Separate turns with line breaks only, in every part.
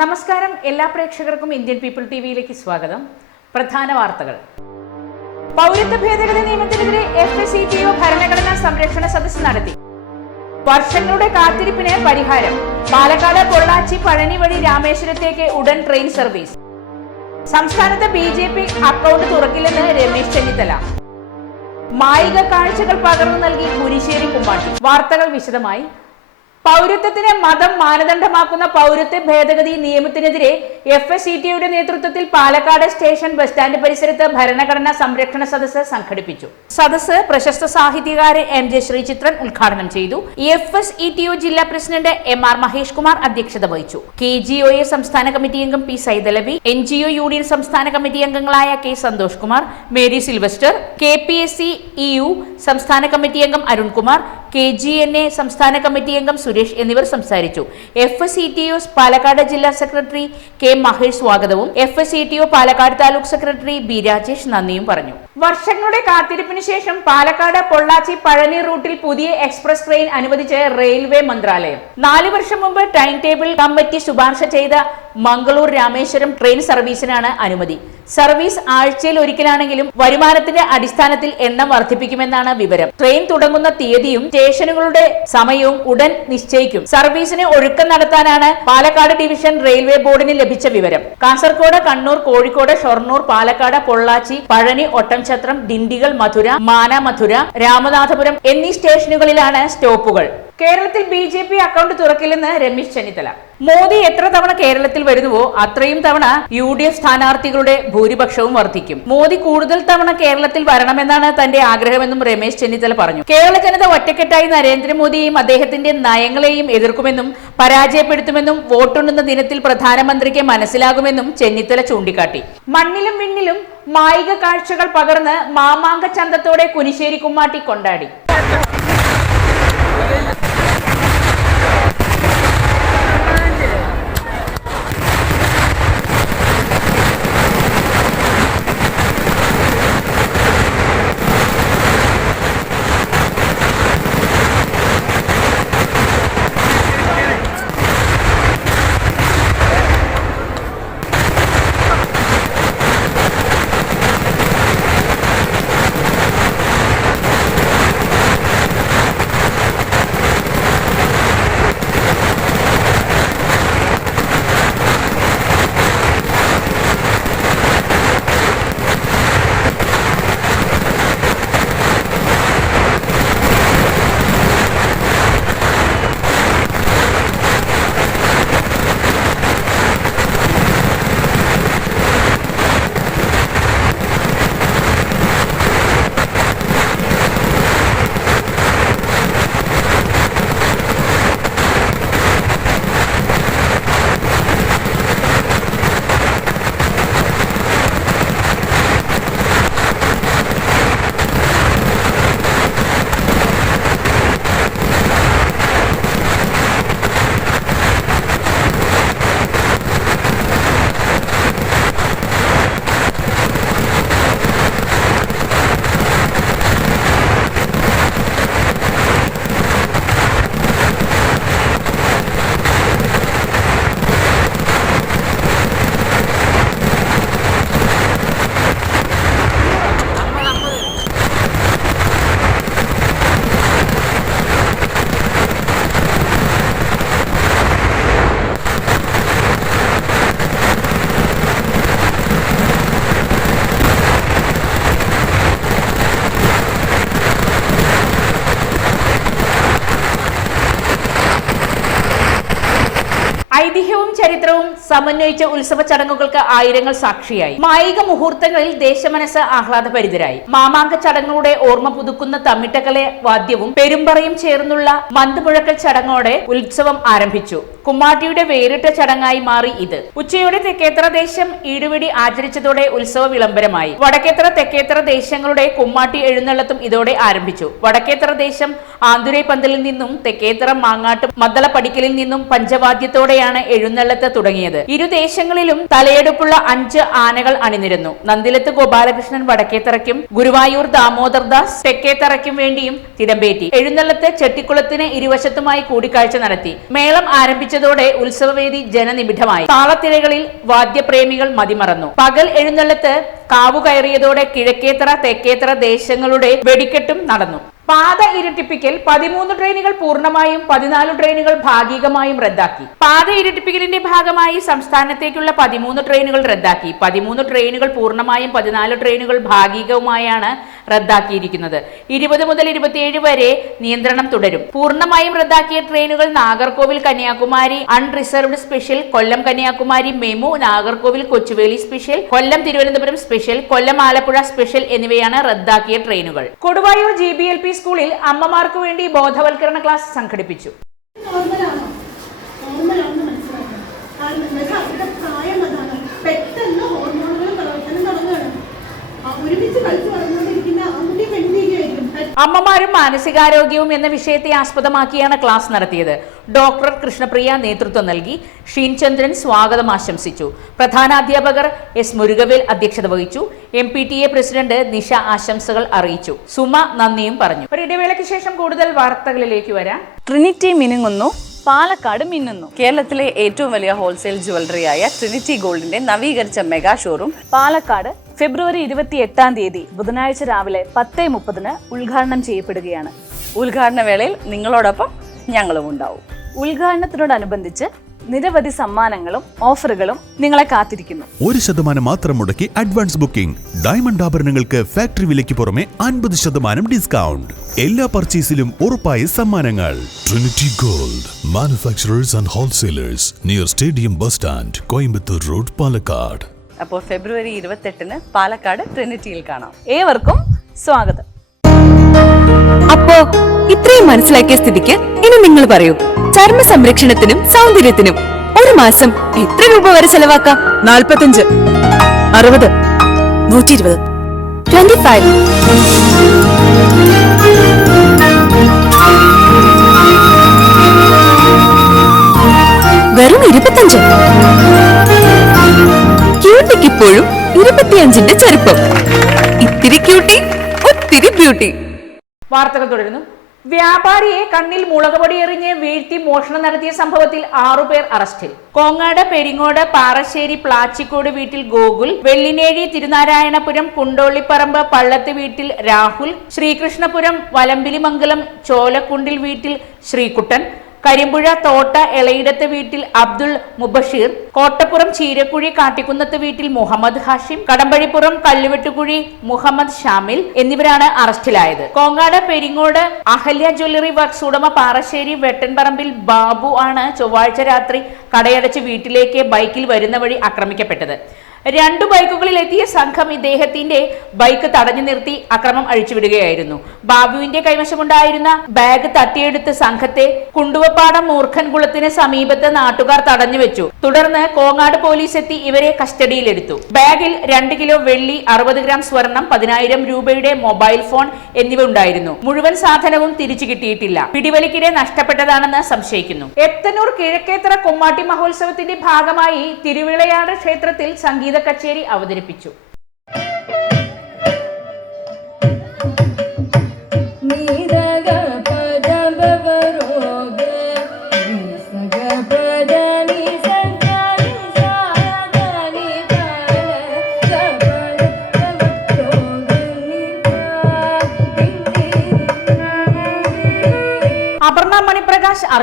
നമസ്കാരം എല്ലാ പ്രേക്ഷകർക്കും ഇന്ത്യൻ പീപ്പിൾ ടി വിയിലേക്ക് സ്വാഗതം. പ്രധാന വാർത്തകൾ. പൗരത്വ ഭേദഗതി നിയമത്തിനെതിരെ F S C T O ഭരണഘടനാ സംരക്ഷണ സദസ് നടത്തി. വർഷങ്ങളുടെ കാത്തിരിപ്പിന് പരിഹാരം. പാലക്കാട് പൊള്ളാച്ചി പഴനി വഴി രാമേശ്വരത്തേക്ക് ഉടൻ ട്രെയിൻ സർവീസ്. സംസ്ഥാനത്ത് ബി ജെ പി അക്കൗണ്ട് തുറക്കില്ലെന്ന് രമേശ് ചെന്നിത്തല. മായിക കാഴ്ചകൾ പകർന്നു നൽകി കുരിശ്ശേരി കുമ്മാട്ടി. വാർത്തകൾ വിശദമായി പൗരത്വത്തിന് മതം മാനദണ്ഡമാക്കുന്ന പൗരത്വ ഭേദഗതി നിയമത്തിനെതിരെ എഫ് എസ് ഇ ടിയുടെ നേതൃത്വത്തിൽ പാലക്കാട് സ്റ്റേഷൻ ബസ് സ്റ്റാൻഡ് പരിസരത്ത് ഭരണഘടനാ സംരക്ഷണ സദസ്സ് സംഘടിപ്പിച്ചു. സദസ്സ് പ്രശസ്ത സാഹിത്യകാരൻ എം ജെ ശ്രീചിത്രൻ ഉദ്ഘാടനം ചെയ്തു. F S E T O ജില്ലാ president M R Mahesh Kumar അധ്യക്ഷത വഹിച്ചു. കെ ജി ഒ എ സംസ്ഥാന കമ്മിറ്റി അംഗം P Saithalavi N G O union സംസ്ഥാന കമ്മിറ്റി അംഗങ്ങളായ K Santhosh Kumar Mary Sylvester K P S C E U സംസ്ഥാന committee അംഗം Arunkumar K G N A സംസ്ഥാന committee അംഗം സുരേഷ് എന്നിവർ സംസാരിച്ചു. F S C T O Palakkad ജില്ലാ secretary K Mahesh സ്വാഗതവും F S C T O Palakkad taluk secretary B Rajesh നന്ദിയും പറഞ്ഞു. വർഷങ്ങളുടെ കാത്തിരിപ്പിന് ശേഷം പാലക്കാട് പൊള്ളാച്ചി പഴനി റൂട്ടിൽ പുതിയ എക്സ്പ്രസ് ട്രെയിൻ അനുവദിച്ച റെയിൽവേ മന്ത്രാലയം. നാല് വർഷം മുമ്പ് ടൈം ടേബിൾ കമ്മിറ്റി ശുപാർശ ചെയ്ത മംഗളൂർ രാമേശ്വരം ട്രെയിൻ സർവീസിനാണ് അനുമതി. സർവീസ് ആഴ്ചയിൽ ഒരിക്കലാണെങ്കിലും വരുമാനത്തിന്റെ അടിസ്ഥാനത്തിൽ എണ്ണം വർദ്ധിപ്പിക്കുമെന്നാണ് വിവരം. ട്രെയിൻ തുടങ്ങുന്ന തീയതിയും സ്റ്റേഷനുകളുടെ സമയവും ഉടൻ നിശ്ചയിക്കും. സർവീസിന് ഒഴുക്കം നടത്താനാണ് പാലക്കാട് ഡിവിഷൻ റെയിൽവേ ബോർഡിന് ലഭിച്ച വിവരം. കാസർകോട് കണ്ണൂർ കോഴിക്കോട് ഷൊർണൂർ പാലക്കാട് പൊള്ളാച്ചി പഴനി ഒട്ടൻചത്രം ദിണ്ടിഗൽ മധുര മാന മധുര രാമനാഥപുരം എന്നീ സ്റ്റേഷനുകളിലാണ് സ്റ്റോപ്പുകൾ. കേരളത്തിൽ ബി ജെ പി അക്കൗണ്ട് തുറക്കില്ലെന്ന് രമേശ് ചെന്നിത്തല. മോദി എത്ര തവണ കേരളത്തിൽ വരുന്നുവോ അത്രയും തവണ യു ഡി എഫ് സ്ഥാനാർത്ഥികളുടെ ഭൂരിപക്ഷവും വർദ്ധിക്കും. മോദി കൂടുതൽ തവണ കേരളത്തിൽ വരണമെന്നാണ് തന്റെ ആഗ്രഹമെന്നും രമേശ് ചെന്നിത്തല പറഞ്ഞു. കേരള ജനത ഒറ്റക്കെട്ടായി നരേന്ദ്രമോദിയെയും അദ്ദേഹത്തിന്റെ നയങ്ങളെയും എതിർക്കുമെന്നും പരാജയപ്പെടുത്തുമെന്നും വോട്ടുണ്ടെന്ന ദിനത്തിൽ പ്രധാനമന്ത്രിക്ക് മനസ്സിലാകുമെന്നും ചെന്നിത്തല ചൂണ്ടിക്കാട്ടി. മണ്ണിലും വിണ്ണിലും മായിക കാഴ്ചകൾ പകർന്ന് മാമാങ്ക ചന്തത്തോടെ കുനിശ്ശേരി കുമ്മാട്ടി കൊണ്ടാടി. ഐതിഹ്യവും ചരിത്രവും സമന്വയിച്ച ഉത്സവ ചടങ്ങുകൾക്ക് ആയിരങ്ങൾ സാക്ഷിയായി. മായിക മുഹൂർത്തങ്ങളിൽ ദേശമനസ് ആഹ്ലാദപരിതരായി മാമാങ്ക ചടങ്ങുകളുടെ ഓർമ്മ പുതുക്കുന്ന തമ്മിട്ടകലെ വാദ്യവും പെരുമ്പറയും ചേർന്നുള്ള മന്ദുമുഴക്കൽ ചടങ്ങോടെ ഉത്സവം ആരംഭിച്ചു. കുമ്മാട്ടിയുടെ വേറിട്ട ചടങ്ങായി മാറി ഇത്. ഉച്ചയോടെ തെക്കേത്ര ദേശം ഈടുവെടി ആചരിച്ചതോടെ ഉത്സവ വിളംബരമായി. വടക്കേത്ര തെക്കേത്ര ദേശങ്ങളുടെ കുമ്മാട്ടി എഴുന്നള്ളത്തും ഇതോടെ ആരംഭിച്ചു. വടക്കേത്ര ദേശം ആന്തുരൈ പന്തലിൽ നിന്നും തെക്കേത്ര മാങ്ങാട്ട് മദ്ദള പടിക്കലിൽ നിന്നും പഞ്ചവാദ്യത്തോടെയാണ് എഴുന്നള്ളത്ത് തുടങ്ങിയത്. ഇരു ദേശങ്ങളിലും തലയെടുപ്പുള്ള അഞ്ച് ആനകൾ അണിനിരുന്നു. നന്ദിലത്ത് ഗോപാലകൃഷ്ണൻ വടക്കേത്തറയ്ക്കും ഗുരുവായൂർ ദാമോദർദാസ് തെക്കേത്തറയ്ക്കും വേണ്ടിയും തിരമ്പേറ്റി. എഴുന്നള്ളത്ത് ചെട്ടിക്കുളത്തിന് ഇരുവശത്തുമായി കൂടിക്കാഴ്ച നടത്തി. മേളം ആരംഭിച്ചതോടെ ഉത്സവവേദി ജനനിബിഡമായി. താളത്തിരകളിൽ വാദ്യപ്രേമികൾ മതിമറന്നു. പകൽ എഴുന്നള്ളത്ത് കാവു കയറിയതോടെ കിഴക്കേത്തറ തെക്കേത്തറ ദേശങ്ങളുടെ വെടിക്കെട്ടും നടന്നു. പാത ഇരട്ടിപ്പിക്കൽ പതിമൂന്ന് ട്രെയിനുകൾ പൂർണമായും പതിനാല് ട്രെയിനുകൾ ഭാഗികമായും റദ്ദാക്കി. പാത ഇരട്ടിപ്പിക്കലിന്റെ ഭാഗമായി സംസ്ഥാനത്തേക്കുള്ള പതിമൂന്ന് ട്രെയിനുകൾ റദ്ദാക്കി. പതിമൂന്ന് ട്രെയിനുകൾ പൂർണമായും പതിനാല് ട്രെയിനുകൾ ഭാഗികവുമായാണ് റദ്ദാക്കിയിരിക്കുന്നത്. ഇരുപത് മുതൽ ഇരുപത്തിയേഴ് വരെ നിയന്ത്രണം തുടരും. പൂർണമായും റദ്ദാക്കിയ ട്രെയിനുകൾ Nagercoil Kanyakumari unreserved special Kollam Kanyakumari MEMU Nagercoil Kochuveli special Kollam Thiruvananthapuram special Kollam Alappuzha special എന്നിവയാണ് റദ്ദാക്കിയ ട്രെയിനുകൾ. Koduvayur G B L P സ്കൂളിൽ അമ്മമാർക്ക് വേണ്ടി ബോധവൽക്കരണ ക്ലാസ് സംഘടിപ്പിച്ചു. അമ്മമാരും മാനസികാരോഗ്യവും എന്ന വിഷയത്തെ ആസ്പദമാക്കിയാണ് ക്ലാസ് നടത്തിയത്. ഡോക്ടർ കൃഷ്ണപ്രിയ നേതൃത്വം നൽകി. ഷീൻചന്ദ്രൻ സ്വാഗതം ആശംസിച്ചു. പ്രധാനാധ്യാപകർ എസ് മുരുകവേൽ അധ്യക്ഷത വഹിച്ചു. M P T A president Nisha ആശംസകൾ അറിയിച്ചു. സുമ നന്ദിയും പറഞ്ഞു. ഒരു ഇടവേളയ്ക്ക് ശേഷം കൂടുതൽ വാർത്തകളിലേക്ക് വരാം.
ട്രിനിറ്റി മിനുങ്ങുന്നു പാലക്കാട് മിന്നുന്നു. കേരളത്തിലെ ഏറ്റവും വലിയ ഹോൾസെയിൽ ജുവലറിയായ ട്രിനിറ്റി ഗോൾഡിന്റെ നവീകരിച്ച മെഗാ ഷോറൂം പാലക്കാട് ഫെബ്രുവരി ഇരുപത്തി എട്ടാം തീയതി ബുധനാഴ്ച രാവിലെ പത്തേ മുപ്പതിന് ഉദ്ഘാടനം ചെയ്യപ്പെടുകയാണ്. ഉദ്ഘാടന വേളയിൽ നിങ്ങളോടൊപ്പം ഞങ്ങളും ഉണ്ടാവും. ഉദ്ഘാടനത്തിനോടനുബന്ധിച്ച് നിരവധി സമ്മാനങ്ങളും ഓഫറുകളും നിങ്ങളെ കാത്തിരിക്കുന്നു.
ഒരു ശതമാനം മാത്രം മുടക്കി അഡ്വാൻസ് ബുക്കിംഗ്. ഡയമണ്ട് ആഭരണങ്ങൾക്ക് ഫാക്ടറി വിലയ്ക്ക് പുറമെ അൻപത് ശതമാനം ഡിസ്കൗണ്ട്. എല്ലാ പർച്ചേസിലും ഉറപ്പായ സമ്മാനങ്ങൾ. Trinity gold manufacturers and wholesalers near stadium bus stand Coimbatore road Palakkad
അപ്പോൾ ഫെബ്രുവരി ഇരുപത്തെട്ടിന് പാലക്കാട് ട്രിനിറ്റിയിൽ കാണാം. ഏവർക്കും സ്വാഗതം.
അപ്പോ ഇത്രയും മനസ്സിലാക്കിയ സ്ഥിതിക്ക് ഇനി നിങ്ങൾ പറയൂ ചർമ്മ സംരക്ഷണത്തിനും സൗന്ദര്യത്തിനും ഒരു മാസം എത്ര രൂപ വരെ ചെലവാക്കാം? നാൽപ്പത്തഞ്ച് അറുപത് നൂറ്റി ഇരുപത് ട്വന്റി ഫൈവ് വെറും ഇരുപത്തഞ്ച്. ഇപ്പോഴും ഇരുപത്തിയഞ്ചിന്റെ ചെറുപ്പം ഇത്തിരി ക്യൂട്ടി ഒത്തിരി ബ്യൂട്ടി
വാർത്തകൾ തുടരുന്നു. വ്യാപാരിയെ കണ്ണിൽ മുളകുപൊടി എറിഞ്ഞ് വീഴ്ത്തി മോഷണം നടത്തിയ സംഭവത്തിൽ ആറുപേർ അറസ്റ്റിൽ. കോങ്ങാട് പെരിങ്ങോട് പാറശ്ശേരി പ്ലാച്ചിക്കോട് വീട്ടിൽ ഗോകുൽ വെള്ളിനേഴി തിരുനാരായണപുരം കുണ്ടോളിപ്പറമ്പ് പള്ളത്ത് വീട്ടിൽ രാഹുൽ ശ്രീകൃഷ്ണപുരം വലമ്പിലിമംഗലം ചോലക്കുണ്ടിൽ വീട്ടിൽ ശ്രീകുട്ടൻ കരിമ്പുഴ തോട്ട എളയിടത്ത് വീട്ടിൽ അബ്ദുൾ മുബഷീർ കോട്ടപ്പുറം ചീരക്കുഴി കാട്ടിക്കുന്നത്ത് വീട്ടിൽ മുഹമ്മദ് ഹാഷിം കടമ്പഴിപ്പുറം കല്ലുവെട്ടുകുഴി മുഹമ്മദ് ഷാമിൽ എന്നിവരാണ് അറസ്റ്റിലായത്. കോങ്ങാട് പെരിങ്ങോട് അഹല്യ ജ്വല്ലറി വർക്ക്സ് ഉടമ പാറശ്ശേരി വെട്ടൻപറമ്പിൽ ബാബു ആണ് ചൊവ്വാഴ്ച രാത്രി കടയടച്ച് വീട്ടിലേക്ക് ബൈക്കിൽ വരുന്ന വഴി ആക്രമിക്കപ്പെട്ടത്. രണ്ടു ബൈക്കുകളിൽ എത്തിയ സംഘം ഇദ്ദേഹത്തിന്റെ ബൈക്ക് തടഞ്ഞു നിർത്തി അക്രമം അഴിച്ചുവിടുകയായിരുന്നു. ബാബുവിന്റെ കൈവശമുണ്ടായിരുന്ന ബാഗ് തട്ടിയെടുത്ത് സംഘത്തെ കുണ്ടുവപ്പാടം മൂർഖൻകുളത്തിന് സമീപത്ത് നാട്ടുകാർ തടഞ്ഞു വെച്ചു. തുടർന്ന് കോങ്ങാട് പോലീസ് എത്തി ഇവരെ കസ്റ്റഡിയിലെടുത്തു. ബാഗിൽ രണ്ട് കിലോ വെള്ളി അറുപത് ഗ്രാം സ്വർണം പതിനായിരം രൂപയുടെ മൊബൈൽ ഫോൺ എന്നിവ ഉണ്ടായിരുന്നു. മുഴുവൻ സാധനവും തിരിച്ചു കിട്ടിയിട്ടില്ല. പിടിവലിക്കിടെ നഷ്ടപ്പെട്ടതാണെന്ന് സംശയിക്കുന്നു. എത്തനൂർ കിഴക്കേത്തറ കുമ്മാട്ടി മഹോത്സവത്തിന്റെ ഭാഗമായി തിരുവിളയാട് ക്ഷേത്രത്തിൽ സംഗീത കച്ചേരി അവതരിപ്പിച്ചു.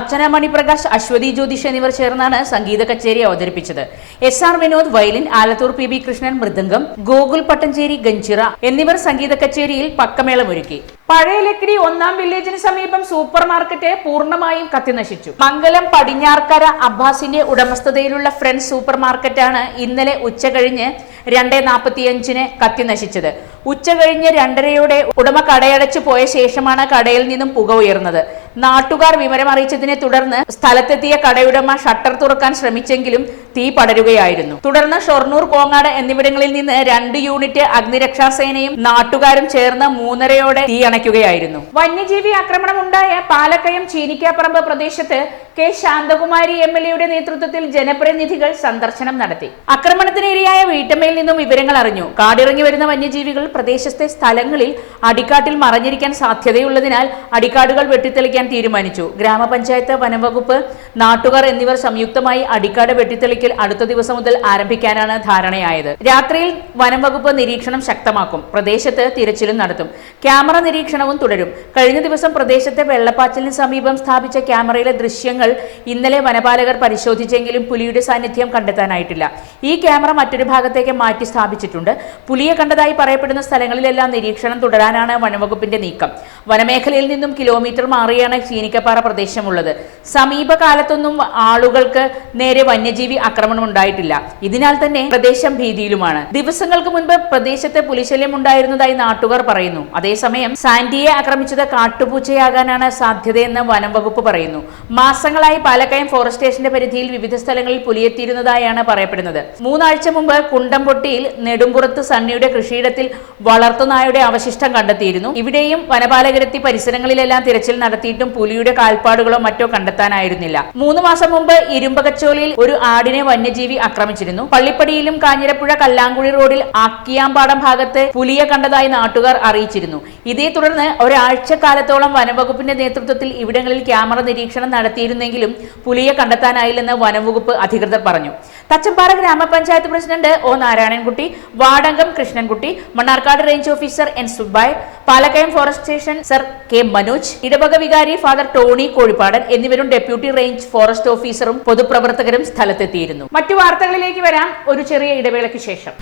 അർച്ചന മണിപ്രകാശ് അശ്വതി ജ്യോതിഷ് എന്നിവർ ചേർന്നാണ് സംഗീത കച്ചേരി അവതരിപ്പിച്ചത്. S R Vinod violin Alathur P B Krishnan mridangam Gokul Pattancheri ganjira എന്നിവർ സംഗീത കച്ചേരിയിൽ പക്കമേളമൊരുക്കി. പഴയ ലക്കിടി ഒന്നാം വില്ലേജിന് സമീപം സൂപ്പർ മാർക്കറ്റ് പൂർണമായും കത്തിനശിച്ചു. മംഗലം പടിഞ്ഞാർക്കര അബ്ബാസിന്റെ ഉടമസ്ഥതയിലുള്ള ഫ്രണ്ട് സൂപ്പർ മാർക്കറ്റാണ് ഇന്നലെ ഉച്ച കഴിഞ്ഞ് രണ്ട് നാൽപ്പത്തിയഞ്ചിന് കത്തിനശിച്ചത്. ഉച്ച കഴിഞ്ഞ് രണ്ടരയോടെ ഉടമ കടയടച്ചു പോയ ശേഷമാണ് കടയിൽ നിന്നും പുക ഉയർന്നത്. നാട്ടുകാർ വിവരമറിയിച്ചതിനെ തുടർന്ന് സ്ഥലത്തെത്തിയ കടയുടമ ഷട്ടർ തുറക്കാൻ ശ്രമിച്ചെങ്കിലും തീ പടരുകയായിരുന്നു. തുടർന്ന് ഷൊർണൂർ കോങ്ങാട് എന്നിവിടങ്ങളിൽ നിന്ന് രണ്ട് യൂണിറ്റ് അഗ്നിരക്ഷാസേനയും നാട്ടുകാരും ചേർന്ന് മൂന്നരയോടെ തീ അണയ്ക്കുകയായിരുന്നു. വന്യജീവി ആക്രമണം ഉണ്ടായ പാലക്കയം ചീനിക്കാപ്പറമ്പ് പ്രദേശത്ത് കെ. ശാന്തകുമാരി എം. എൽ. എയുടെ നേതൃത്വത്തിൽ ജനപ്രതിനിധികൾ സന്ദർശനം നടത്തി. ആക്രമണത്തിന് ഇരയായ വീട്ടമ്മയിൽ നിന്നും വിവരങ്ങൾ അറിഞ്ഞു. കാടിറങ്ങി വരുന്ന വന്യജീവികൾ പ്രദേശത്തെ സ്ഥലങ്ങളിൽ അടിക്കാട്ടിൽ മറഞ്ഞിരിക്കാൻ സാധ്യതയുള്ളതിനാൽ അടിക്കാടുകൾ വെട്ടിത്തെളിക്കാൻ തീരുമാനിച്ചു. ഗ്രാമപഞ്ചായത്ത് വനംവകുപ്പ് നാട്ടുകാർ എന്നിവർ സംയുക്തമായി അടിക്കാട് വെട്ടിത്തെളിക്കൽ അടുത്ത ദിവസം മുതൽ ആരംഭിക്കാനാണ് ധാരണയായത്. രാത്രിയിൽ വനംവകുപ്പ് നിരീക്ഷണം ശക്തമാക്കും. പ്രദേശത്ത് തിരച്ചിലും നടത്തും. ക്യാമറ നിരീക്ഷണവും തുടരും. കഴിഞ്ഞ ദിവസം പ്രദേശത്തെ വെള്ളപ്പാച്ചിലിന് സമീപം സ്ഥാപിച്ച ക്യാമറയിലെ ദൃശ്യങ്ങൾ ഇന്നലെ വനപാലകർ പരിശോധിച്ചെങ്കിലും പുലിയുടെ സാന്നിധ്യം കണ്ടെത്താനായിട്ടില്ല. ഈ ക്യാമറ മറ്റൊരു ഭാഗത്തേക്ക് മാറ്റി സ്ഥാപിച്ചിട്ടുണ്ട്. പുലിയെ കണ്ടതായി പറയപ്പെടുന്ന സ്ഥലങ്ങളിലെല്ലാം നിരീക്ഷണം തുടരാനാണ് വനംവകുപ്പിന്റെ നീക്കം. വനമേഖലയിൽ നിന്നും കിലോമീറ്റർ മാറിയാണ് ചീനിക്കപ്പാറ പ്രദേശമുള്ളത്. സമീപകാലത്തൊന്നും ആളുകൾക്ക് നേരെ വന്യജീവി ആക്രമണം ഉണ്ടായിട്ടില്ല. ഇതിനാൽ തന്നെ പ്രദേശം ഭീതിയിലുമാണ്. ദിവസങ്ങൾക്ക് മുൻപ് പ്രദേശത്തെ പുലിശല്യം ഉണ്ടായിരുന്നതായി നാട്ടുകാർ പറയുന്നു. അതേസമയം സാന്റിയെ ആക്രമിച്ചത് കാട്ടുപൂച്ചയാകാനാണ് സാധ്യതയെന്ന് വനം വകുപ്പ് പറയുന്നു. മാസങ്ങളായി പാലക്കയം ഫോറസ്റ്റ് സ്റ്റേഷന്റെ പരിധിയിൽ വിവിധ സ്ഥലങ്ങളിൽ പുലിയെത്തിയിരുന്നതായാണ് പറയപ്പെടുന്നത്. മൂന്നാഴ്ച മുമ്പ് കുണ്ടംപൊട്ടിയിൽ നെടുമ്പുറത്ത് സണ്ണിയുടെ കൃഷിയിടത്തിൽ വളർത്തുനായുടെ അവശിഷ്ടം കണ്ടെത്തിയിരുന്നു. ഇവിടെയും വനപാലകരെത്തി പരിസരങ്ങളിലെല്ലാം തിരച്ചിൽ നടത്തിയിട്ടും പുലിയുടെ കാൽപ്പാടുകളോ മറ്റോ കണ്ടെത്താനായിരുന്നില്ല. മൂന്ന് മാസം മുമ്പ് ഇരുമ്പകച്ചോലിയിൽ ഒരു ആടിനെ വന്യജീവി ആക്രമിച്ചിരുന്നു. പള്ളിപ്പടിയിലും കാഞ്ഞിരപ്പുഴ കല്ലാങ്കുഴി റോഡിൽ ആക്കിയാമ്പാടം ഭാഗത്ത് പുലിയെ കണ്ടതായി നാട്ടുകാർ അറിയിച്ചിരുന്നു. ഇതേ തുടർന്ന് ഒരാഴ്ചക്കാലത്തോളം വനംവകുപ്പിന്റെ നേതൃത്വത്തിൽ ഇവിടങ്ങളിൽ ക്യാമറ നിരീക്ഷണം നടത്തിയിരുന്നെങ്കിലും പുലിയെ കണ്ടെത്താനായില്ലെന്ന് വനംവകുപ്പ് അധികൃതർ പറഞ്ഞു. തച്ചമ്പാറ ഗ്രാമപഞ്ചായത്ത് president O Narayanankutty Vadankam Krishnankutty Mannarkkad range officer N Subai Palakkayam forest station sir K Manoj ഇടവക വികാരി ഫാദർ ടോണി കോഴിപ്പാടൻ എന്നിവരും ഡെപ്യൂട്ടി റേഞ്ച് ഫോറസ്റ്റ് ഓഫീസറും പൊതുപ്രവർത്തകരും സ്ഥലത്തെത്തിയിരുന്നു മറ്റു വാർത്തകളിലേക്ക് വരാം ഒരു ചെറിയ ഇടവേളയ്ക്ക് ശേഷം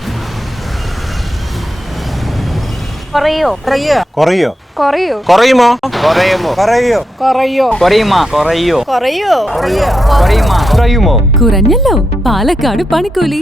കുറയോ
കുറയോ
കുറയോ
കുറയുമോ കുറയുമോ കുറയോ
കുറയോ
കുറയുമോ കുറയോ
കുറയോ
കുറയുമാ കുറയുമോ
കുറഞ്ഞല്ലോ പാലക്കാട് പണിക്കൂലി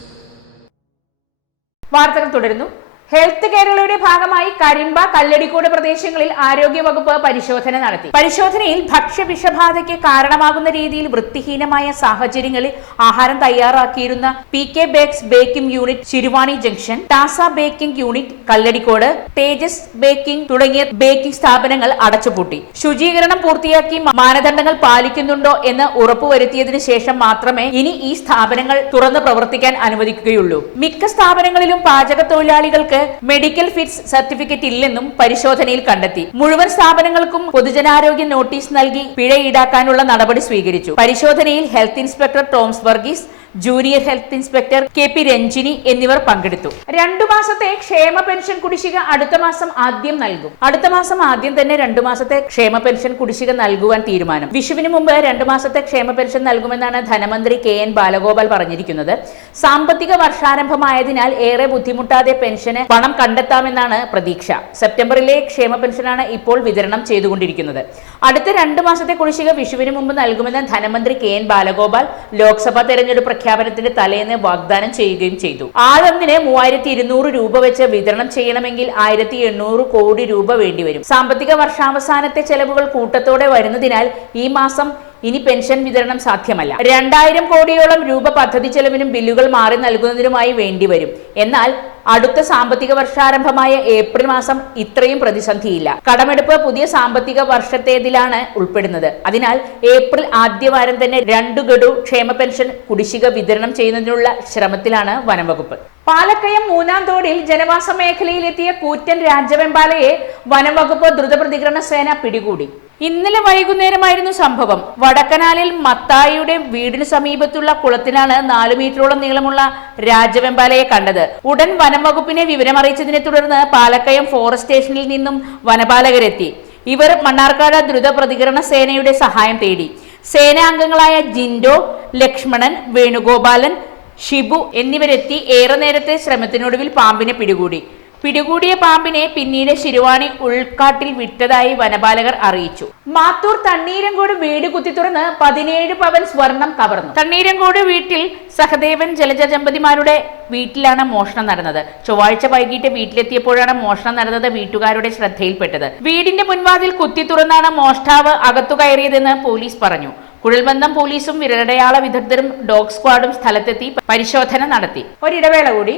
വാർത്തകൾ തുടരുന്നു ഹെൽത്ത് കേരളയുടെ ഭാഗമായി കരിമ്പ കല്ലടിക്കോട് പ്രദേശങ്ങളിൽ ആരോഗ്യവകുപ്പ് പരിശോധന നടത്തി. പരിശോധനയിൽ ഭക്ഷ്യവിഷബാധയ്ക്ക് കാരണമാകുന്ന രീതിയിൽ വൃത്തിഹീനമായ സാഹചര്യങ്ങളിൽ ആഹാരം തയ്യാറാക്കിയിരുന്ന P K bakes baking unit Siruvani junction Tasa baking unit Kalladikode Tejas baking തുടങ്ങിയ ബേക്കിംഗ് സ്ഥാപനങ്ങൾ അടച്ചുപൂട്ടി. ശുചീകരണം പൂർത്തിയാക്കി മാനദണ്ഡങ്ങൾ പാലിക്കുന്നുണ്ടോ എന്ന് ഉറപ്പുവരുത്തിയതിനു ശേഷം മാത്രമേ ഇനി ഈ സ്ഥാപനങ്ങൾ തുറന്ന് പ്രവർത്തിക്കാൻ അനുവദിക്കുകയുള്ളൂ. മിക്ക സ്ഥാപനങ്ങളിലും പാചക തൊഴിലാളികൾക്ക് മെഡിക്കൽ ഫിറ്റ്സ് സർട്ടിഫിക്കറ്റ് ഇല്ലെന്നും പരിശോധനയിൽ കണ്ടെത്തി. മുഴുവൻ സ്ഥാപനങ്ങൾക്കും പൊതുജനാരോഗ്യ നോട്ടീസ് നൽകി പിഴ ഈടാക്കാനുള്ള നടപടി സ്വീകരിച്ചു. പരിശോധനയിൽ health inspector Toms Varghese junior health inspector K P Ranjini എന്നിവർ പങ്കെടുത്തു. രണ്ടു മാസത്തെ ക്ഷേമ പെൻഷൻ കുടിശ്ശിക അടുത്ത മാസം ആദ്യം നൽകും. അടുത്ത മാസം ആദ്യം തന്നെ രണ്ടു മാസത്തെ ക്ഷേമ പെൻഷൻ കുടിശ്ശിക നൽകുവാൻ തീരുമാനം. വിഷുവിന് മുമ്പ് രണ്ടു മാസത്തെ ക്ഷേമ പെൻഷൻ നൽകുമെന്നാണ് ധനമന്ത്രി കെ എൻ ബാലഗോപാൽ പറഞ്ഞിരിക്കുന്നത്. സാമ്പത്തിക വർഷാരംഭമായതിനാൽ ഏറെ ബുദ്ധിമുട്ടാതെ പെൻഷന് പണം കണ്ടെത്താമെന്നാണ് പ്രതീക്ഷ. സെപ്റ്റംബറിലെ ക്ഷേമ പെൻഷനാണ് ഇപ്പോൾ വിതരണം ചെയ്തുകൊണ്ടിരിക്കുന്നത്. അടുത്ത രണ്ടു മാസത്തെ കുടിശ്ശിക വിഷുവിന് മുമ്പ് നൽകുമെന്ന് ധനമന്ത്രി കെ എൻ ബാലഗോപാൽ ലോക്സഭാ തെരഞ്ഞെടുപ്പ് പ്രഖ്യാപനത്തിന്റെ തലേന്ന് വാഗ്ദാനം ചെയ്യുകയും ചെയ്തു. ആളൊന്നിന് മൂവായിരത്തി ഇരുന്നൂറ് രൂപ വെച്ച് വിതരണം ചെയ്യണമെങ്കിൽ ആയിരത്തി എണ്ണൂറ് കോടി രൂപ വേണ്ടിവരും. സാമ്പത്തിക വർഷാവസാനത്തെ ചെലവുകൾ കൂട്ടത്തോടെ വരുന്നതിനാൽ ഈ മാസം ഇനി പെൻഷൻ വിതരണം സാധ്യമല്ല. രണ്ടായിരം കോടിയോളം രൂപ പദ്ധതി ചെലവിനും ബില്ലുകൾ മാറി നൽകുന്നതിനുമായി വേണ്ടിവരും എന്നാൽ അടുത്ത സാമ്പത്തിക വർഷാരംഭമായ ഏപ്രിൽ മാസം ഇത്രയും പ്രതിസന്ധിയില്ല. കടമെടുപ്പ് പുതിയ സാമ്പത്തിക വർഷത്തേതിലാണ് ഉൾപ്പെടുന്നത്. അതിനാൽ ഏപ്രിൽ ആദ്യവാരം തന്നെ രണ്ടു ഗഡു ക്ഷേമ പെൻഷൻ കുടിശ്ശിക വിതരണം ചെയ്യുന്നതിനുള്ള ശ്രമത്തിലാണ് വനംവകുപ്പ്. പാലക്കയം മൂന്നാം തോടിൽ ജനവാസ മേഖലയിലെത്തിയ കൂറ്റൻ രാജവെമ്പാലയെ വനംവകുപ്പ് ദ്രുത പ്രതികരണ സേന പിടികൂടി. ഇന്നലെ വൈകുന്നേരമായിരുന്നു സംഭവം. വടക്കനാലിൽ മത്തായിയുടെ വീടിന് സമീപത്തുള്ള കുളത്തിലാണ് നാലു മീറ്ററോളം നീളമുള്ള രാജവെമ്പാലയെ കണ്ടത്. ഉടൻ വനം വകുപ്പിനെ വിവരമറിയിച്ചതിനെ തുടർന്ന് പാലക്കയം ഫോറസ്റ്റ് സ്റ്റേഷനിൽ നിന്നും വനപാലകരെത്തി. ഇവർ മണ്ണാർക്കാട് ദ്രുത പ്രതികരണ സേനയുടെ സഹായം തേടി. സേനാംഗങ്ങളായ ജിൻഡോ ലക്ഷ്മണൻ വേണുഗോപാലൻ ഷിബു എന്നിവരെത്തി ഏറെ നേരത്തെ ശ്രമത്തിനൊടുവിൽ പാമ്പിനെ പിടികൂടി. പിടികൂടിയ പാമ്പിനെ പിന്നീട് ശിരുവാണി ഉൾക്കാട്ടിൽ വിട്ടതായി വനപാലകർ അറിയിച്ചു. മാത്തൂർ തണ്ണീരങ്കോട് വീട് കുത്തി തുറന്ന് പതിനേഴ് പവൻ സ്വർണം കവർന്നു. തണ്ണീരങ്കോട് വീട്ടിൽ സഹദേവൻ ജലജ ദമ്പതിമാരുടെ വീട്ടിലാണ് മോഷണം നടന്നത്. ചൊവ്വാഴ്ച വൈകിട്ട് വീട്ടിലെത്തിയപ്പോഴാണ് മോഷണം നടന്നത് വീട്ടുകാരുടെ ശ്രദ്ധയിൽപ്പെട്ടത്. വീടിന്റെ മുൻവാതിൽ കുത്തി തുറന്നാണ് മോഷ്ടാവ് അകത്തു കയറിയതെന്ന് പോലീസ് പറഞ്ഞു. കുഴൽബന്ധം പോലീസും വിരലടയാള വിദഗ്ധരും ഡോഗ് സ്ക്വാഡും സ്ഥലത്തെത്തി പരിശോധന നടത്തി. ഒരിടവേള കൂടി.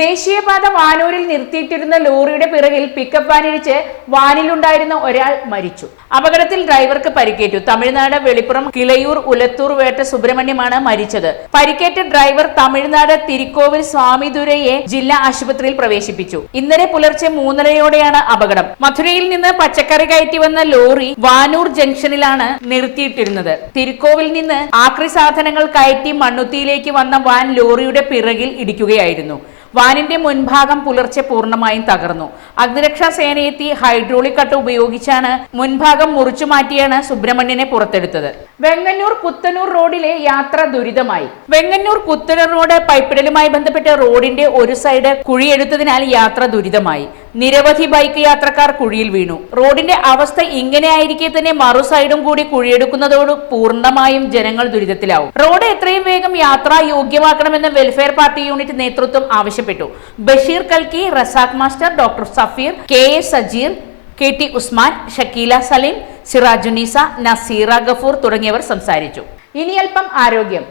ദേശീയപാത വാനൂരിൽ നിർത്തിയിട്ടിരുന്ന ലോറിയുടെ പിറകിൽ പിക്കപ്പ് വാനിടിച്ച് വാനിലുണ്ടായിരുന്ന ഒരാൾ മരിച്ചു. അപകടത്തിൽ ഡ്രൈവർക്ക് പരിക്കേറ്റു. തമിഴ്നാട് വെളിപ്പുറം കിളയൂർ ഉലത്തൂർ വേട്ട സുബ്രഹ്മണ്യമാണ് മരിച്ചത്. പരിക്കേറ്റ ഡ്രൈവർ തമിഴ്നാട് തിരുക്കോവിൽ സ്വാമിദുരയെ ജില്ലാ ആശുപത്രിയിൽ പ്രവേശിപ്പിച്ചു. ഇന്നലെ പുലർച്ചെ മൂന്നരയോടെയാണ് അപകടം. മധുരയിൽ നിന്ന് പച്ചക്കറി കയറ്റി വന്ന ലോറി വാനൂർ ജംഗ്ഷനിലാണ് നിർത്തിയിട്ടിരുന്നത്. തിരുക്കോവിൽ നിന്ന് ആക്രി സാധനങ്ങൾ കയറ്റി മണ്ണുത്തിയിലേക്ക് വന്ന വാൻ ലോറിയുടെ പിറകിൽ ഇടിക്കുകയായിരുന്നു. വാനിന്റെ മുൻഭാഗം പുലർച്ചെ പൂർണമായും തകർന്നു. അഗ്നിരക്ഷാ സേനയെത്തി ഹൈഡ്രോളിക് കട്ട് ഉപയോഗിച്ചാണ് മുൻഭാഗം മുറിച്ചു മാറ്റിയാണ് സുബ്രഹ്മണ്യനെ പുറത്തെടുത്തത്. വെങ്ങന്നൂർ പുത്തനൂർ റോഡിലെ യാത്ര ദുരിതമായി. വെങ്ങന്നൂർ പുത്തനൂർ റോഡ് പൈപ്പിടലുമായി ബന്ധപ്പെട്ട് റോഡിന്റെ ഒരു സൈഡ് കുഴിയെടുത്തതിനാൽ യാത്ര ദുരിതമായി. നിരവധി ബൈക്ക് യാത്രക്കാർ കുഴിയിൽ വീണു. റോഡിന്റെ അവസ്ഥ ഇങ്ങനെയായിരിക്കെ തന്നെ മറു സൈഡും കൂടി കുഴിയെടുക്കുന്നതോട് പൂർണമായും ജനങ്ങൾ ദുരിതത്തിലാവും. റോഡ് എത്രയും വേഗം യാത്രാ യോഗ്യമാക്കണമെന്ന് വെൽഫെയർ പാർട്ടി യൂണിറ്റ് നേതൃത്വം ആവശ്യപ്പെട്ടു. ബഷീർ കൽക്കി Razak master doctor Safeer K A Sajeer K T Usman Shakeela Saleem Sirajunisa Naseera Gafoor തുടങ്ങിയവർ സംസാരിച്ചു. ഇനി അല്പം ആരോഗ്യം.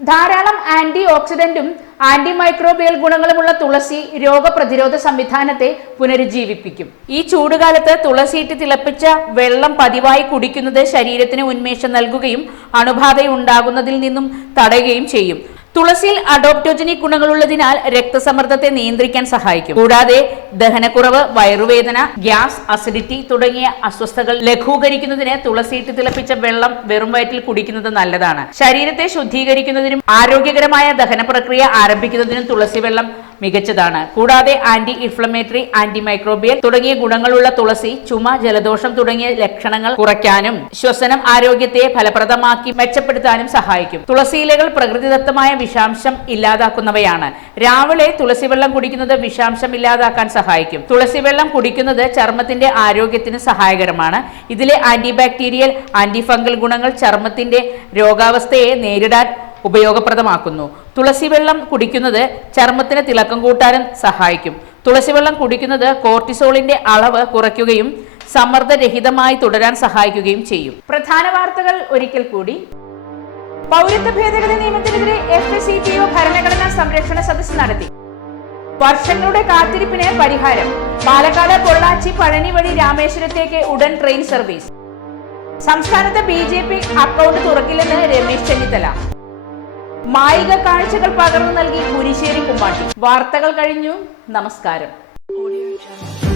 ധാരാളം ആന്റി ഓക്സിഡന്റും ആന്റി മൈക്രോബിയൽ ഗുണങ്ങളുമുള്ള തുളസി രോഗപ്രതിരോധ സംവിധാനത്തെ പുനരുജ്ജീവിപ്പിക്കും. ഈ ചൂടുകാലത്ത് തുളസിയിട്ട് തിളപ്പിച്ച വെള്ളം പതിവായി കുടിക്കുന്നത് ശരീരത്തിന് ഉന്മേഷം നൽകുകയും അണുബാധയുണ്ടാകുന്നതിൽ നിന്നും തടയുകയും ചെയ്യും. തുളസിയിൽ അഡോപ്റ്റോജനിക് ഗുണങ്ങളുള്ളതിനാൽ രക്തസമ്മർദ്ദത്തെ നിയന്ത്രിക്കാൻ സഹായിക്കും. കൂടാതെ ദഹനക്കുറവ് വയറുവേദന ഗ്യാസ് അസിഡിറ്റി തുടങ്ങിയ അസ്വസ്ഥതകൾ ലഘൂകരിക്കുന്നതിന് തുളസിയിട്ട് തിളപ്പിച്ച വെള്ളം വെറും വയറ്റിൽ കുടിക്കുന്നത് നല്ലതാണ്. ശരീരത്തെ ശുദ്ധീകരിക്കുന്നതിനും ആരോഗ്യകരമായ ദഹന പ്രക്രിയ ആരംഭിക്കുന്നതിനും തുളസി വെള്ളം മികച്ചതാണ്. കൂടാതെ ആന്റി ഇൻഫ്ലമേറ്ററി ആന്റി മൈക്രോബിയൽ തുടങ്ങിയ ഗുണങ്ങളുള്ള തുളസി ചുമ ജലദോഷം തുടങ്ങിയ ലക്ഷണങ്ങൾ കുറയ്ക്കാനും ശ്വസനം ആരോഗ്യത്തെ ഫലപ്രദമാക്കി മെച്ചപ്പെടുത്താനും സഹായിക്കും. തുളസിയിലകൾ പ്രകൃതിദത്തമായ വിഷാംശം ഇല്ലാതാക്കുന്നവയാണ്. രാവിലെ തുളസി വെള്ളം കുടിക്കുന്നത് വിഷാംശം ഇല്ലാതാക്കാൻ സഹായിക്കും. തുളസി വെള്ളം കുടിക്കുന്നത് ചർമ്മത്തിന്റെ ആരോഗ്യത്തിന് സഹായകരമാണ്. ഇതിലെ ആന്റി ബാക്ടീരിയൽ ആന്റി ഫംഗൽ ഗുണങ്ങൾ ചർമ്മത്തിന്റെ രോഗാവസ്ഥയെ നേരിടാൻ ഉപയോഗപ്രദമാക്കുന്നു. തുളസി വെള്ളം കുടിക്കുന്നത് ചർമ്മത്തിന് തിളക്കം കൂട്ടാനും സഹായിക്കും. തുളസി വെള്ളം കുടിക്കുന്നത് കോർട്ടിസോളിന്റെ അളവ് കുറയ്ക്കുകയും സമ്മർദ്ദരഹിതമായി തുടരാൻ സഹായിക്കുകയും ചെയ്യും. പ്രധാന വാർത്തകൾ ഒരിക്കൽ കൂടി. പൗരത്വ ഭേദഗതി നിയമത്തിനെതിരെ എഫ് എസ് ടി ഒ ഭരണഘടനാ സംരക്ഷണ സദസ് നടത്തി. വർഷങ്ങളുടെ കാത്തിരിപ്പിന് പരിഹാരം. പാലക്കാട് പൊള്ളാച്ചി പഴനി വഴി രാമേശ്വരത്തേക്ക് ഉടൻ ട്രെയിൻ സർവീസ്. സംസ്ഥാനത്ത് ബി ജെ പി അക്കൗണ്ട് തുറക്കില്ലെന്ന് രമേശ് ചെന്നിത്തല. മായിക കാഴ്ചകൾ പകർന്നു നൽകി കുരിശ്ശേരി കുമ്പാട്ടി. വാർത്തകൾ കഴിഞ്ഞു. നമസ്കാരം.